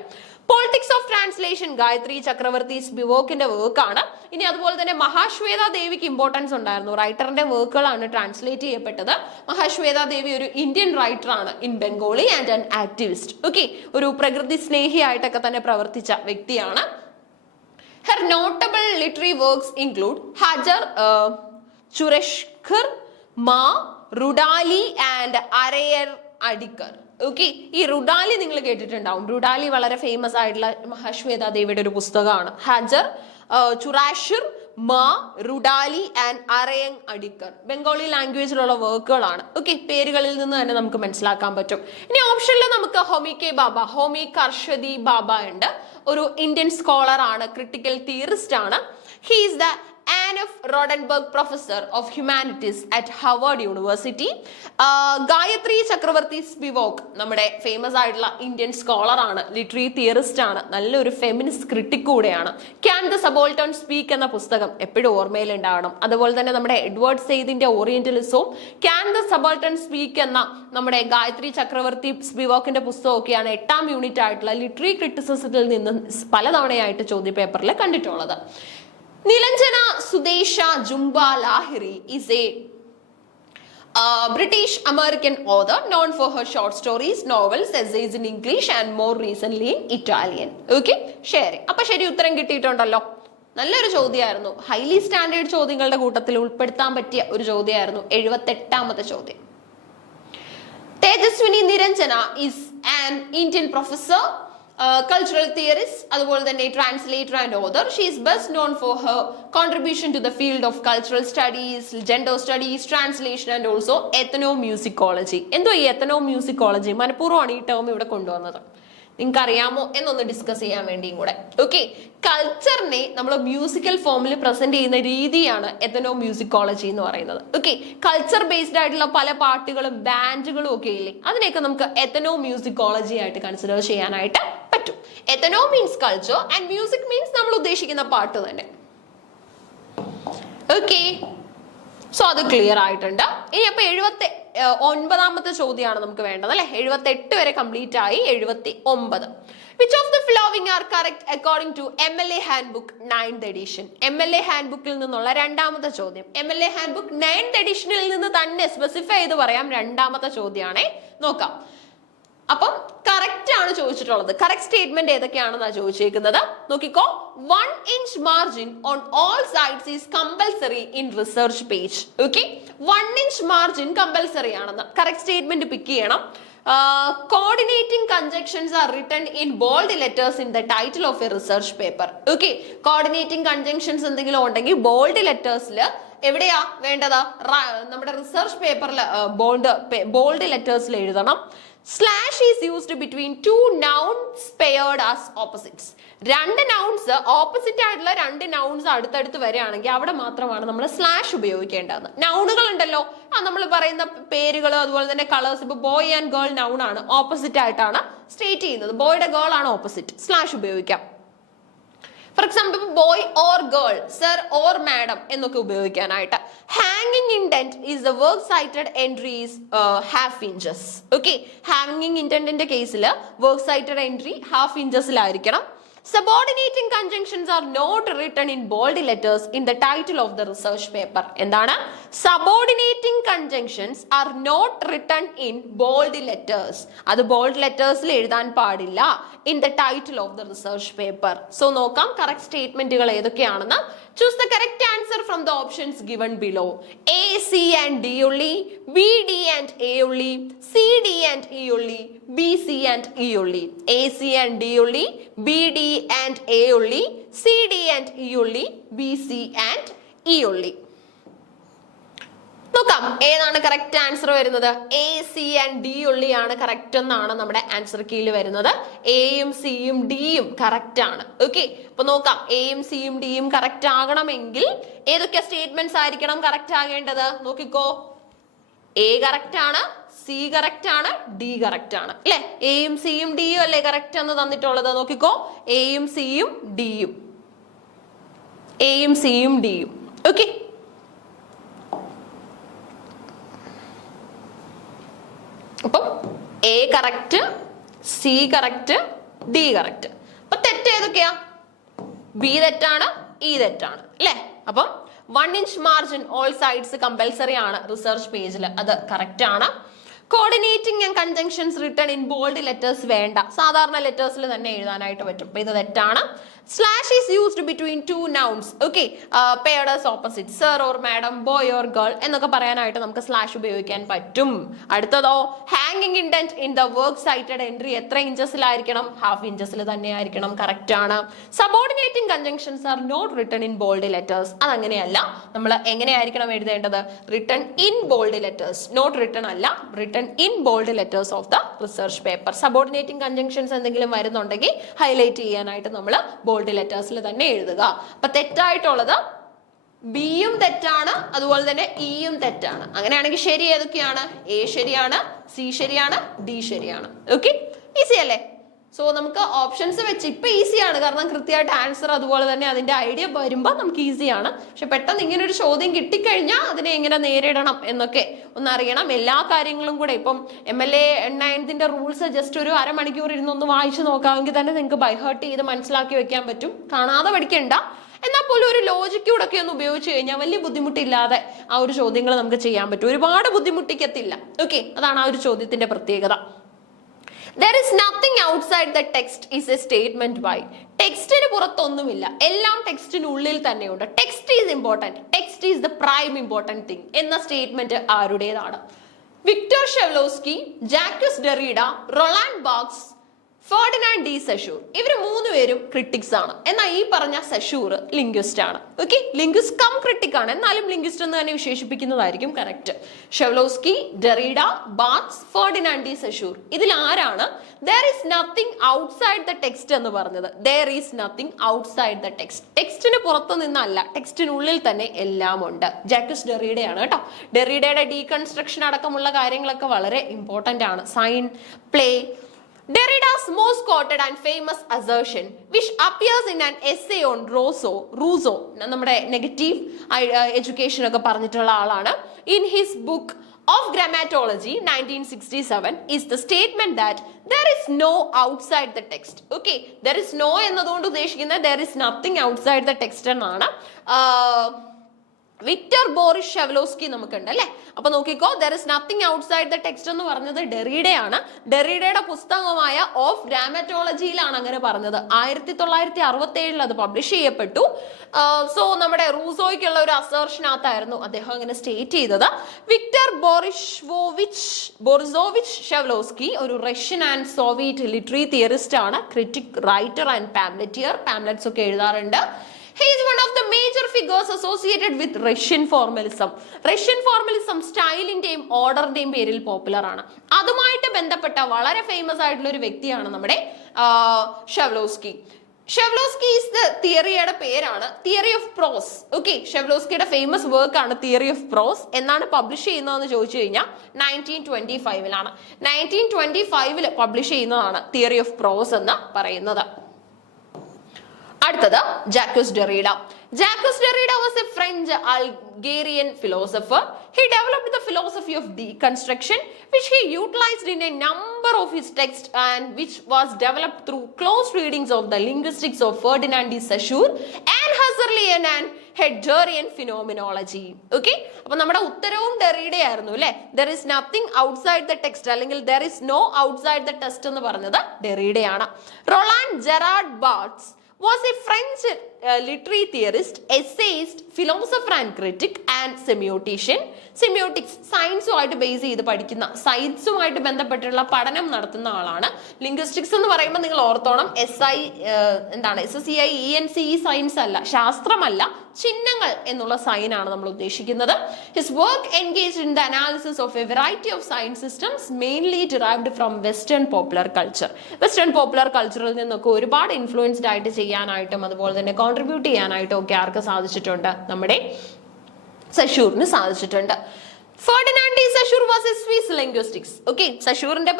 Politics of translation Gayatri Chakravorty സ്പിവോക്കിന്റെ വർക്കാണ്. ഇനി അതുപോലെ തന്നെ മഹാശ്വേത ദേവിക്ക് ഇമ്പോർട്ടൻസ് ഉണ്ടായിരുന്നു. റൈറ്ററിന്റെ വർക്കുകളാണ് ട്രാൻസ്ലേറ്റ് ചെയ്യപ്പെട്ടത്. മഹാശ്വേത ദേവി ഒരു ഇന്ത്യൻ റൈറ്റർ ആണ് in Bengali and an activist. Okay, ഒരു പ്രകൃതി സ്നേഹിയായിട്ടൊക്കെ തന്നെ പ്രവർത്തിച്ച വ്യക്തിയാണ്. Her notable literary works include Hajar, Chureshkar, Ma, Rudali and Arayar Adikar. Okay, ഈ റുഡാലി നിങ്ങൾ കേട്ടിട്ടുണ്ടാവും. റുഡാലി വളരെ ഫേമസ് ആയിട്ടുള്ള മഹാശ്വേത ദേവിയുടെ ഒരു പുസ്തകമാണ്. ഹജർ, ചുറാഷിർ, മാ, റുഡാലി ആൻഡ് അറയങ് അഡിക്കർ ബംഗാളി ലാംഗ്വേജിലുള്ള വർക്കുകളാണ്. ഓക്കെ, പേരുകളിൽ നിന്ന് തന്നെ നമുക്ക് മനസ്സിലാക്കാൻ പറ്റും. ഇനി ഓപ്ഷനിൽ നമുക്ക് ഹോമി കെ ബാബ, ഹോമി കർഷദി ബാബ ഉണ്ട്. ഒരു ഇന്ത്യൻ സ്കോളർ ആണ്, ക്രിട്ടിക്കൽ തിയറിസ്റ്റ് ആണ്. He is the Anne F. Rodenberg Professor of Humanities at Harvard University. Gayatri Chakravorty Spivak നമ്മുടെ ഫേമസ് ആയിട്ടുള്ള ഇന്ത്യൻ സ്കോളർ ആണ്, ലിറ്റററി തിയറിസ്റ്റ് ആണ്, നല്ലൊരു ഫെമിനിസ്റ്റ് ക്രിട്ടിക് കൂടെയാണ്. ക്യാൻ ദ സബോൾട്ടൺ സ്പീക്ക് എന്ന പുസ്തകം എപ്പോഴും ഓർമ്മയിൽ ഉണ്ടാവണം. അതുപോലെ തന്നെ നമ്മുടെ Edward സെയ്ദിന്റെ ഓറിയന്റലിസവും can the subaltern speak എന്ന നമ്മുടെ ഗായത്രി ചക്രവർത്തി സ്പിവോക്കിന്റെ പുസ്തകമൊക്കെയാണ് 8ാം യൂണിറ്റ് ആയിട്ടുള്ള ലിറ്റററി ക്രിറ്റിസിസത്തിൽ നിന്ന് പലതവണയായിട്ട് ചോദ്യപേപ്പറിൽ കണ്ടിട്ടുള്ളത്. Nilanjana Sudesha Jumba Lahiri is a British American author known for her short stories, novels, essays in English and more recently in Italian. Okay, share. അപ്പോൾ ശരി ഉത്തരം കിട്ടിയിട്ടുണ്ടല്ലോ. നല്ലൊരു ചോദ്യമായിരുന്നു. Highly standard ചോദ്യങ്ങളുടെ കൂട്ടത്തിൽ ഉൾപ്പെടുത്താൻ പറ്റിയ ഒരു ചോദ്യമായിരുന്നു 78ാമത്തെ ചോദ്യം. Tejaswini Niranjana is an Indian professor, cultural theorist, അതുപോലെ തന്നെ translator and author. She is best known for her contribution to the field of cultural studies, gender studies, translation and also ethnomusicology. എന്തോ ഈ എത്തനോ മ്യൂസിക്കോളജി മനഃപൂർവ്വമാണ് ഈ ടേം ഇവിടെ കൊണ്ടുവന്നത്. നിങ്ങൾക്ക് അറിയാമോ എന്നൊന്ന് ഡിസ്കസ് ചെയ്യാൻ വേണ്ടിയും കൂടെ. ഓക്കെ, കൾച്ചറിനെ നമ്മൾ മ്യൂസിക്കൽ ഫോമിൽ പ്രസന്റ് ചെയ്യുന്ന രീതിയാണ് എത്തനോ മ്യൂസിക്കോളജി എന്ന് പറയുന്നത്. ഓക്കെ, കൾച്ചർ ബേസ്ഡ് ആയിട്ടുള്ള പല പാട്ടുകളും ബാൻഡുകളും ഒക്കെ ഇല്ലേ, അതിനെയൊക്കെ നമുക്ക് എത്തനോ മ്യൂസിക്കോളജി ആയിട്ട് കൺസിഡർ ചെയ്യാനായിട്ട് പറ്റും. എത്തനോ means culture and music means നമ്മൾ ഉദ്ദേശിക്കുന്ന പാട്ട് തന്നെ. ഓക്കെ, സോ അത് ക്ലിയർ ആയിട്ടുണ്ട്. ഇനി അപ്പൊ 79ാമത്തെ ചോദ്യമാണ് നമുക്ക് വേണ്ടത് അല്ലെ. 78 വരെ കംപ്ലീറ്റ് ആയി. 79. Which of the following are correct according to MLA Handbook 9th edition? MLA ഹാൻഡ്ബുക്കിൽ നിന്നുള്ള രണ്ടാമത്തെ ചോദ്യം. MLA ഹാൻഡ്ബുക്ക് 9th എഡിഷനിൽ നിന്ന് തന്നെ സ്പെസിഫൈ ചെയ്ത് പറയാം. രണ്ടാമത്തെ ചോദ്യമാണേ, നോക്കാം. അപ്പം കറക്റ്റ് ആണ് ചോദിച്ചിട്ടുള്ളത്. കറക്റ്റ് സ്റ്റേറ്റ്മെന്റ് ഏതൊക്കെയാണെന്നാ ചോദിച്ചേക്കുന്നത്. നോക്കിക്കോ. 1 inch margin on all sides is compulsory in research page. Okay, 1 inch margin compulsory ആണെന്ന് കറക്റ്റ് സ്റ്റേറ്റ്മെന്റ് പിക്ക് ചെയ്യണം. Coordinating conjunctions are written in bold letters in the title of a research paper. Okay, coordinating conjunctions എന്തെങ്കിലും ഉണ്ടെങ്കിൽ bold ലെറ്റേഴ്സിൽ എവിടെയാ വേണ്ടത്? നമ്മുടെ research പേപ്പറിൽ bold ലെറ്റേഴ്സിൽ എഴുതണം. Slash is used between two nouns paired as opposites. രണ്ട് nouns opposite ആയിട്ടുള്ള രണ്ട് നൗൺസ് അടുത്തടുത്ത് വരികയാണെങ്കിൽ അവിടെ മാത്രമാണ് നമ്മൾ സ്ലാഷ് ഉപയോഗിക്കേണ്ടത്. നൗണുകൾ ഉണ്ടല്ലോ, നമ്മൾ പറയുന്ന പേരുകൾ അതുപോലെ തന്നെ കളേഴ്സ്. ഇപ്പൊ ബോയ് ആൻഡ് ഗേൾ നൗൺ ആണ്, ഓപ്പോസിറ്റ് ആയിട്ടാണ് സ്റ്റേറ്റ് ചെയ്യുന്നത്. ബോയുടെ ഗേൾ ആണ് ഓപ്പോസിറ്റ്, സ്ലാഷ് ഉപയോഗിക്കാം. For example boy or girl, sir or madam എന്നൊക്കെ ഉപയോഗിക്കാനായിട്ട്. ഹാങ്ങിങ് indent is the work cited entry is half inches. Okay, ഹാങ്ങിങ് ഇൻഡെന്റിന്റെ കേസിൽ work cited entry half ഇഞ്ചസിലായിരിക്കണം. Subordinating conjunctions are not written in bold letters in the title of the research paper. എന്താണ്? Subordinating conjunctions are not written in bold letters. അത് bold ലെറ്റേഴ്സിൽ എഴുതാൻ പാടില്ല in the title of the research paper. So നോക്കാം correct സ്റ്റേറ്റ്മെന്റുകൾ ഏതൊക്കെയാണെന്ന്. Choose the correct answer from the options given below. A, C and D only, B, D and A only, C, D and E only, B, C and E only. A, C and D only, B, D and A only, C, D and E only, B, C and E only. നോക്കാം ഏതാണ് correct answer വരുന്നത്. A, C and D ഉള്ളി ആണ് correct എന്നാണ് നമ്മുടെ answer കീയിൽ വരുന്നത്. എയും സിയും ഡിയും കറക്റ്റ് ആണ്. ഓക്കെ, അപ്പൊ നോക്കാം. എയും സിയും ഡിയും കറക്റ്റ് ആകണമെങ്കിൽ ഏതൊക്കെ സ്റ്റേറ്റ്മെന്റ്സ് ആയിരിക്കണം കറക്റ്റ് ആകേണ്ടത്? നോക്കിക്കോ. എ കറക്റ്റ് ആണ്, സി കറക്റ്റ് ആണ്, ഡി കറക്റ്റ് ആണ് അല്ലെ. എയും സിയും ഡിയും അല്ലേ കറക്റ്റ് എന്ന് തന്നിട്ടുള്ളത്. നോക്കിക്കോ, എയും സിയും ഡിയും, എയും സിയും ഡിയും. ഓക്കെ, അപ്പം A correct, C correct, D correct. തെറ്റ് ഏതൊക്കെയാ? ബി തെറ്റാണ്, ഇ തെറ്റാണ് അല്ലെ? അപ്പം 1 inch margin all sides compulsory ആണ് റിസർച്ച് പേജിൽ, അത് കറക്റ്റ് ആണ്. Coordinating and conjunctions written in bold letters വേണ്ട, സാധാരണ ലെറ്റേഴ്സിൽ തന്നെ എഴുതാനായിട്ട് പറ്റും. അപ്പൊ ഇത് തെറ്റാണ്. Slash is used between 2 nouns. Okay, paired as opposite, sir or madam, boy or girl എന്നൊക്കെ പറയാനായിട്ട് നമുക്ക് സ്ലാഷ് ഉപയോഗിക്കാൻ പറ്റും. അടുത്തതോ, ഹാങ്ങിങ് indent in the work cited entry എത്ര ഇഞ്ചസിലായിരിക്കണം? ഹാഫ് ഇഞ്ചസിൽ തന്നെ ആയിരിക്കണം. കറക്റ്റ് ആണ്. Subordinating conjunctions R not written in bold letters. അതങ്ങനെയല്ല, നമ്മൾ എങ്ങനെയായിരിക്കണം എഴുതേണ്ടത്? Written in bold letters, not written അല്ല, written in bold letters of the research paper. Subordinating conjunctions എന്തെങ്കിലും വരുന്നുണ്ടെങ്കിൽ ഹൈലൈറ്റ് ചെയ്യാനായിട്ട് നമ്മൾ ബോൾഡ് ലെറ്റേഴ്സിൽ തന്നെ എഴുതുക. അപ്പൊ തെറ്റായിട്ടുള്ളത് ബിയും തെറ്റാണ്, അതുപോലെ തന്നെ ഇയും തെറ്റാണ്. അങ്ങനെയാണെങ്കിൽ ശരി ഏതൊക്കെയാണ്? എ ശരിയാണ്, സി ശരിയാണ്, ഡി ശരിയാണ്. ഓക്കെ, ഈസി അല്ലേ? സോ നമുക്ക് ഓപ്ഷൻസ് വെച്ച് ഇപ്പൊ ഈസിയാണ്, കാരണം കൃത്യമായിട്ട് ആൻസർ അതുപോലെ തന്നെ അതിന്റെ ഐഡിയ വരുമ്പോൾ നമുക്ക് ഈസിയാണ്. പക്ഷെ പെട്ടെന്ന് ഇങ്ങനെ ഒരു ചോദ്യം കിട്ടിക്കഴിഞ്ഞാൽ അതിനെ എങ്ങനെ നേരിടണം എന്നൊക്കെ ഒന്നറിയണം. എല്ലാ കാര്യങ്ങളും കൂടെ ഇപ്പം MLA 9th റൂൾസ് ജസ്റ്റ് ഒരു അരമണിക്കൂർ ഇരുന്നൊന്ന് വായിച്ചു നോക്കാമെങ്കിൽ തന്നെ നിങ്ങൾക്ക് ബൈഹേർട്ട് ചെയ്ത് മനസ്സിലാക്കി വെക്കാൻ പറ്റും. കാണാതെ പഠിക്കണ്ട, എന്നാൽ പോലും ഒരു ലോജിക്കൂടെ ഒക്കെ ഒന്ന് ഉപയോഗിച്ച് കഴിഞ്ഞാൽ വലിയ ബുദ്ധിമുട്ടില്ലാതെ ആ ഒരു ചോദ്യങ്ങൾ നമുക്ക് ചെയ്യാൻ പറ്റും. ഒരുപാട് ബുദ്ധിമുട്ടിക്കത്തില്ല. ഓക്കെ, അതാണ് ആ ഒരു ചോദ്യത്തിന്റെ പ്രത്യേകത. There is nothing outside the text is a statement by. ടെക്സ്റ്റിന് പുറത്തൊന്നുമില്ല, എല്ലാം ടെക്സ്റ്റിനുള്ളിൽ തന്നെയുണ്ട്. Text is important, text is the prime important thing എന്ന സ്റ്റേറ്റ്മെന്റ് ആരുടേതാണ്? Victor Shklovsky, Jacques Derrida, Roland Barthes, Ferdinand de Saussure. ഇവർ 3 പേരും ക്രിട്ടിക്സ് ആണ്. എന്നാൽ ഈ പറഞ്ഞ സെഷൂർ ലിംഗ്വിസ്റ്റ് ആണ്. ഓക്കെ, ലിംഗ്വിസ്റ്റ് കം ക്രിട്ടിക് ആണ്, എന്നാലും ലിംഗ്വിസ്റ്റ് എന്ന് തന്നെ വിശേഷിപ്പിക്കുന്നതായിരിക്കും correct. Shklovsky, Derrida, Barthes, Ferdinand de Saussure. ഇതിൽ ആരാണ് there is nothing outside the text എന്ന് പറഞ്ഞത്? there is nothing outside the text. ടെക്സ്റ്റിന് പുറത്തു നിന്നല്ല, ടെക്സ്റ്റിനുള്ളിൽ തന്നെ എല്ലാം ഉണ്ട്. ജാക്വസ് ഡെറീഡയാണ് കേട്ടോ. ഡെറീഡയുടെ ഡീകൺസ്ട്രക്ഷൻ അടക്കമുള്ള കാര്യങ്ങളൊക്കെ വളരെ ഇമ്പോർട്ടന്റ് ആണ്. Sign, play. Derrida's most quoted and famous assertion, which appears in an essay on Rousseau, നമ്മുടെ നെഗറ്റീവ് എഡ്യൂക്കേഷൻ ഒക്കെ പറഞ്ഞിട്ടുള്ള ആളാണ്. In his book of Grammatology 1967 is the statement that there is no outside the text. Okay, there is no എന്നതുകൊണ്ട് ഉദ്ദേശിക്കുന്നത് there is nothing outside the text എന്നാണ്. Victor Boris ഷെവ്ലോസ്കി നമുക്കുണ്ട് അല്ലെ. അപ്പൊ നോക്കിക്കോ, there is nothing outside the text എന്ന് പറഞ്ഞത് ഡെറീഡയാണ്. ഡെറീഡയുടെ പുസ്തകമായ of ഗ്രാമറ്റോളജിയിലാണ് അങ്ങനെ പറഞ്ഞത്. 1967 അത് പബ്ലിഷ് ചെയ്യപ്പെട്ടു. സോ നമ്മുടെ റൂസോയ്ക്കുള്ള ഒരു അസേർഷനകത്തായിരുന്നു അദ്ദേഹം അങ്ങനെ സ്റ്റേറ്റ് ചെയ്തത്. വിക്ടർ ബോറിസോവിച്ച് ഷെവ്ലോസ്കി ഒരു Russian and Soviet literary theorist ആണ്. Critic, writer and pamphleteer. Pamphlets ഒക്കെ എഴുതാറുണ്ട്. He is one of the major figures associated with Russian formalism. Russian formalism സ്റ്റൈലിന്റെയും ഓർഡറിന്റെയും പേരിൽ പോപ്പുലർ ആണ്. അതുമായിട്ട് ബന്ധപ്പെട്ട വളരെ ഫേമസ് ആയിട്ടുള്ള ഒരു വ്യക്തിയാണ് നമ്മുടെ ഷെവ്ലോസ്കി. ഷെവ്ലോസ്കി ഈസ് ദ തിയറിയുടെ പേരാണ് തിയറി ഓഫ് പ്രോസ്. ഓക്കെ, ഷെവ്ലോസ്കിയുടെ ഫേമസ് വർക്ക് ആണ് തിയറി ഓഫ് പ്രോസ്. എന്നാണ് പബ്ലിഷ് ചെയ്യുന്നതെന്ന് ചോദിച്ചു കഴിഞ്ഞാൽ 1925 1925 പബ്ലിഷ് ചെയ്യുന്നതാണ് തിയറി ഓഫ് പ്രോസ് എന്ന് പറയുന്നത്. അടുത്തത് Jacques ഡെറീഡ. Jacques Derrida was a French Algerian philosopher. He developed the philosophy of deconstruction, which he utilized in a number of his texts and which was developed through close readings of the linguistics of Ferdinand de Saussure and Husserlian and Heidegerian phenomenology. Okay, അപ്പോൾ നമ്മുടെ ഉത്തരവും ഡെറീഡ ആയിരുന്നു അല്ലേ. There is nothing outside the text അല്ലെങ്കിൽ there is no outside the text എന്ന് പറഞ്ഞത് ഡെറീഡയാണ്. റൊളാൻഡ് Gerard ബാർട്സ് was a French literary theorist, essayist, philosopher and critic and semiotician. Semiotics സയൻസുമായിട്ട് base ചെയ്ത് പഠിക്കുന്ന, സയൻസുമായിട്ട് ബന്ധപ്പെട്ടുള്ള പഠനം നടത്തുന്ന ആളാണ്. ലിംഗ്വിസ്റ്റിക്സ് എന്ന് പറയുമ്പോൾ നിങ്ങൾ ഓർത്തോണം, SCI സയൻസ് അല്ല, ശാസ്ത്രമല്ല, ചിഹ്നങ്ങൾ എന്നുള്ള സൈൻ ആണ് നമ്മൾ ഉദ്ദേശിക്കുന്നത്. His work engaged in the analysis of A variety of science systems mainly derived from western popular culture. Western popular കൾച്ചറിൽ നിന്നൊക്കെ ഒരുപാട് ഇൻഫ്ലുവൻസ്ഡ് ആയിട്ട് ചെയ്യാനായിട്ടും അതുപോലെ തന്നെ കോൺട്രിബ്യൂട്ട് ചെയ്യാനായിട്ടും ഒക്കെ ആർക്ക് സാധിച്ചിട്ടുണ്ട്? നമ്മുടെ സെഷൂറിന് സാധിച്ചിട്ടുണ്ട്. Ferdinand de Saussure was a Swiss linguistics. Okay, സഷൂറിന്റെ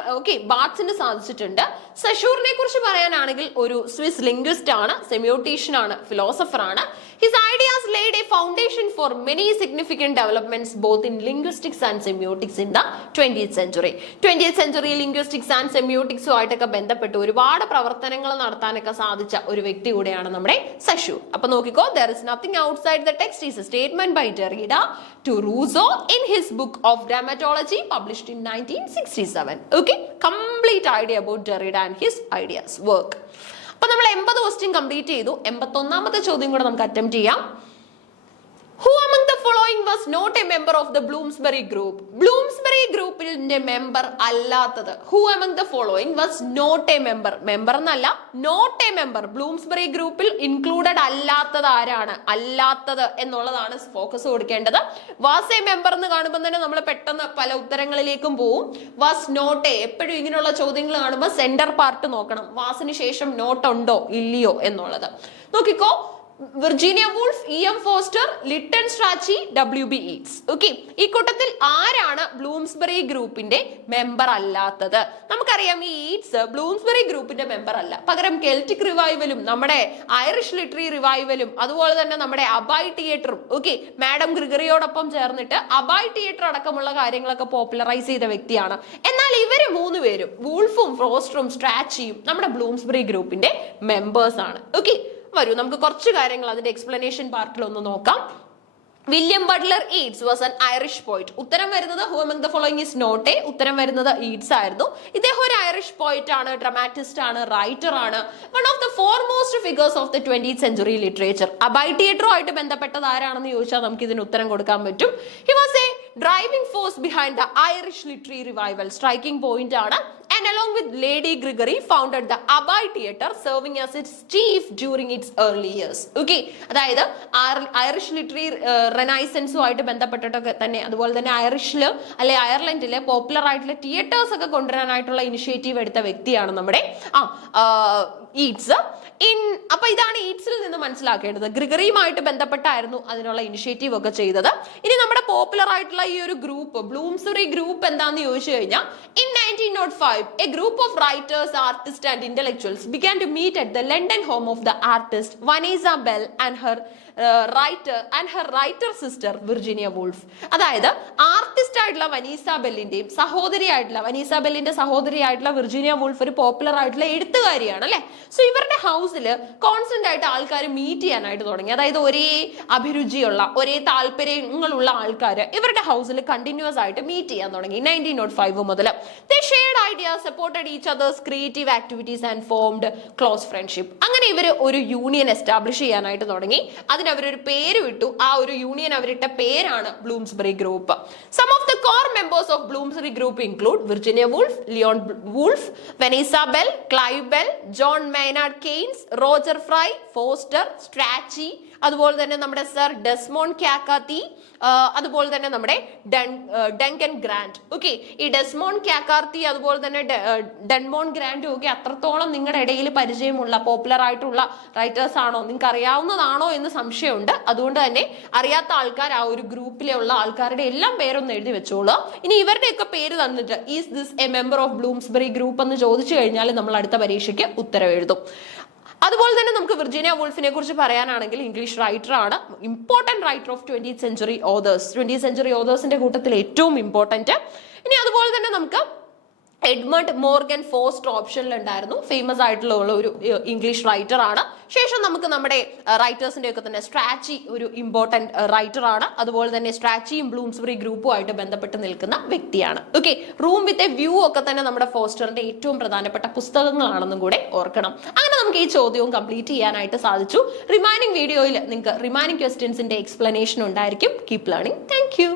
ബാറ്റ്സിന് സാധിച്ചിട്ടുണ്ട്. സഷൂറിനെ കുറിച്ച് പറയാനാണെങ്കിൽ ഒരു സ്വിസ് ലിംഗ്വിസ്റ്റ് ആണ്, സെമിയോട്ടീഷ്യൻ ആണ്, ഫിലോസഫർ ആണ്. His ideas laid a foundation for many significant developments both in linguistics and semiotics in the 20th century. 20th century linguistics and semiotics ആയിട്ടൊക്കെ ബന്ധപ്പെട്ട് ഒരുപാട് പ്രവർത്തനങ്ങൾ നടത്താനൊക്കെ സാധിച്ച ഒരു വ്യക്തി കൂടെയാണ് നമ്മുടെ സഷൂർ. അപ്പൊ നോക്കിക്കോ, there is nothing outside the text is a statement by Derrida to Rousseau in his book of Dramatology published in 1967. Okay, complete idea about Derrida and his ideas work. അപ്പൊ നമ്മൾ 80 ക്വസ്റ്റ്യൻ കംപ്ലീറ്റ് ചെയ്തു. 81ാമത്തെ ചോദ്യം കൂടെ നമുക്ക് attempt ചെയ്യാം. Who among the following was not a member of the Bloomsbury group? Bloomsbury ഗ്രൂപ്പിന്റെ member അല്ലാത്തത്. Who among the following was not a member? Member എന്നല്ല, not a member. ബ്ലൂംസ്ബറി ഗ്രൂപ്പിൽ ഇൻക്ലൂഡഡ് അല്ലാത്തത് ആരാണ്? അല്ലാത്തത് എന്നുള്ളതാണ് ഫോക്കസ് കൊടുക്കേണ്ടത്. വാസ് എ മെമ്പർ എന്ന് കാണുമ്പോൾ തന്നെ നമ്മൾ പെട്ടെന്ന് പല ഉത്തരങ്ങളിലേക്കും പോവും. വാസ് നോട്ട് എ, എപ്പോഴും ഇങ്ങനെയുള്ള ചോദ്യങ്ങൾ കാണുമ്പോൾ സെന്റർ പാർട്ട് നോക്കണം. വാസിന് ശേഷം നോട്ട് ഉണ്ടോ ഇല്ലയോ എന്നുള്ളത് നോക്കിക്കോ. Virginia wolf, E.M. Foster, Liton Strachey, W.B. Eats. Okay, ഈ കൂട്ടത്തിൽ ആരാണ് ബ്ലൂംസ്ബറി ഗ്രൂപ്പിന്റെ മെമ്പർ അല്ലാത്തത്? നമുക്കറിയാം ഈ ഈറ്റ്സ് ബ്ലൂംസ്ബറി ഗ്രൂപ്പിന്റെ മെമ്പർ അല്ല. പകരം കെൽറ്റിക് റിവൈവലും നമ്മുടെ ഐറിഷ് ലിറ്ററി റിവൈവലും അതുപോലെ തന്നെ നമ്മുടെ അബായ് തിയേറ്ററും ഓക്കെ മാഡം ഗ്രിഗറിയോടൊപ്പം ചേർന്നിട്ട് അബായ് തിയേറ്റർ അടക്കമുള്ള കാര്യങ്ങളൊക്കെ പോപ്പുലറൈസ് ചെയ്ത വ്യക്തിയാണ്. എന്നാൽ ഇവര് മൂന്നുപേരും വൂൾഫും ഫോസ്റ്ററും സ്ട്രാച്ചിയും നമ്മുടെ ബ്ലൂംസ്ബറി ഗ്രൂപ്പിന്റെ മെമ്പേഴ്സ് ആണ്. ഓക്കെ, വരൂ നമുക്ക് കുറച്ച് കാര്യങ്ങൾ അതിന്റെ എക്സ്പ്ലനേഷൻ പാർട്ടിൽ ഒന്ന് നോക്കാം. William Butler Yeats was an Irish poet. ഉത്തരം വരുന്നത് who among the following is not a. ഉത്തരം വരുന്നത് ഈറ്റ്സ് ആയിരുന്നു. ഇദ്ദേഹം ഒരു ഐറിഷ് പോയിറ്റ് ആണ്, ഡ്രാമാറ്റിസ്റ്റ് ആണ്, റൈറ്റർ ആണ്. One of the foremost figures of the 20th century literature. Abbey തിയേറ്ററുമായിട്ട് ബന്ധപ്പെട്ടത് ആരാണെന്ന് ചോദിച്ചാൽ നമുക്ക് ഇതിന് ഉത്തരം കൊടുക്കാൻ പറ്റും. He was a driving force behind the Irish literary revival. Striking point ആണ്. And along with Lady Gregory founded the Abbey Theatre, serving as its chief during its early years. Okay, അതായത് ഐറിഷ് ലിറ്ററി റെനൈസൻസുമായിട്ട് ബന്ധപ്പെട്ടിട്ടൊക്കെ തന്നെ അതുപോലെ തന്നെ ഐറിഷില് അല്ലെ അയർലൻഡിലെ popular ആയിട്ടുള്ള theatres ഒക്കെ കൊണ്ടുവരാനായിട്ടുള്ള initiative എടുത്ത വ്യക്തിയാണ് നമ്മുടെ ഈറ്റ്സ്. അപ്പൊ ഇതാണ് ഈറ്റ്സിൽ നിന്ന് മനസ്സിലാക്കേണ്ടത്. ഗ്രിഗറിയുമായിട്ട് ബന്ധപ്പെട്ടായിരുന്നു അതിനുള്ള ഇനിഷ്യേറ്റീവ് ഒക്കെ ചെയ്തത്. ഇനി നമ്മുടെ പോപ്പുലർ ആയിട്ടുള്ള ഈ ഒരു ഗ്രൂപ്പ് ബ്ലൂംസ്ബറി ഗ്രൂപ്പ് എന്താന്ന് ചോദിച്ചു കഴിഞ്ഞാൽ in 1905 a group of writers, artists and intellectuals began to meet at the London home of the artist Vanessa Bell and her writer sister Virginia Woolf. അതായത് ആർട്ടിസ്റ്റ് ആയിട്ടുള്ള Vanessa ബെല്ലിന്റെയും Vanessa ബെല്ലിന്റെ സഹോദരിയായിട്ടുള്ള Virginia wolf ഒരു popular ആയിട്ടുള്ള എഴുത്തുകാരിയാണ് അല്ലെ. So ഇവരുടെ ഹൗസിൽ constant ആയിട്ട് ആൾക്കാർ meet ചെയ്യാനായിട്ട് തുടങ്ങി. അതായത് ഒരേ അഭിരുചിയുള്ള ഒരേ താല്പര്യങ്ങളുള്ള ആൾക്കാർ ഇവരുടെ ഹൗസിൽ കണ്ടിന്യൂസ് ആയിട്ട് മീറ്റ് ചെയ്യാൻ തുടങ്ങി 1905 മുതൽ. They shared ideas, supported each other's creative activities and formed close friendship. അങ്ങനെ ഇവർ ഒരു യൂണിയൻ എസ്റ്റാബ്ലിഷ് ചെയ്യാനായിട്ട് തുടങ്ങി. അവരൊരു പേര് വിട്ടു. ആ ഒരു യൂണിയൻ അവരിട്ട പേരാണ് Bloomsbury group. Some of the core members of Bloomsbury group include Virginia Woolf, Leon Woolf, Vanessa Bell, Clive Bell, John Maynard Keynes, Roger Fry, Forster, Strachey, അതുപോലെ തന്നെ നമ്മുടെ സർ ഡെസ്മോൺ കാക്കാത്തി, അതുപോലെ തന്നെ നമ്മുടെ ഡങ്കൻ ഗ്രാൻഡ്. ഓക്കെ, ഈ ഡെസ്മോൺ കാക്കാർത്തി അതുപോലെ തന്നെ ഡെൻമോൺ ഗ്രാൻഡും ഒക്കെ അത്രത്തോളം നിങ്ങളുടെ ഇടയിൽ പരിചയമുള്ള പോപ്പുലർ ആയിട്ടുള്ള റൈറ്റേഴ്സ് ആണോ, നിങ്ങൾക്ക് അറിയാവുന്നതാണോ എന്ന് സംശയമുണ്ട്. അതുകൊണ്ട് തന്നെ അറിയാത്ത ആൾക്കാർ ആ ഒരു ഗ്രൂപ്പിലുള്ള ആൾക്കാരുടെ എല്ലാം പേരൊന്ന് എഴുതി വെച്ചോളൂ. ഇനി ഇവരുടെയൊക്കെ പേര് തന്നിട്ട് is this A member of Bloomsbury group എന്ന് ചോദിച്ചു കഴിഞ്ഞാൽ നമ്മൾ അടുത്ത പരീക്ഷയ്ക്ക് ഉത്തരം എഴുതും. അതുപോലെ തന്നെ നമുക്ക് വിർജീനിയ വൂൾഫിനെ കുറിച്ച് പറയാനാണെങ്കിൽ ഇംഗ്ലീഷ് റൈറ്റർ ആണ്, important writer of 20th century authors. 20th century authors കൂട്ടത്തിൽ ഏറ്റവും ഇമ്പോർട്ടന്റ്. ഇനി അതുപോലെ തന്നെ നമുക്ക് എഡ്മണ്ട് മോർഗൻ ഫോസ്റ്റർ ഓപ്ഷനിൽ ഉണ്ടായിരുന്നു. ഫേമസ് ആയിട്ടുള്ള ഒരു ഇംഗ്ലീഷ് റൈറ്റർ ആണ്. ശേഷം നമുക്ക് നമ്മുടെ റൈറ്റേഴ്സിന്റെ ഒക്കെ തന്നെ സ്ട്രാച്ചി ഒരു ഇമ്പോർട്ടന്റ് റൈറ്റർ ആണ്. അതുപോലെ തന്നെ സ്ട്രാച്ചിയും ബ്ലൂംസ്ബറി ഗ്രൂപ്പുമായിട്ട് ബന്ധപ്പെട്ട് നിൽക്കുന്ന വ്യക്തിയാണ്. Okay, room with a view ഒക്കെ തന്നെ നമ്മുടെ ഫോസ്റ്ററിന്റെ ഏറ്റവും പ്രധാനപ്പെട്ട പുസ്തകങ്ങളാണെന്നും കൂടെ ഓർക്കണം. അങ്ങനെ നമുക്ക് ഈ ചോദ്യവും കംപ്ലീറ്റ് ചെയ്യാനായിട്ട് സാധിച്ചു. റിമൈനിങ് വീഡിയോയിൽ നിങ്ങൾക്ക് റിമൈനിങ് ക്വസ്റ്റ്യൻസിന്റെ എക്സ്പ്ലനേഷൻ ഉണ്ടായിരിക്കും. Keep learning. Thank you.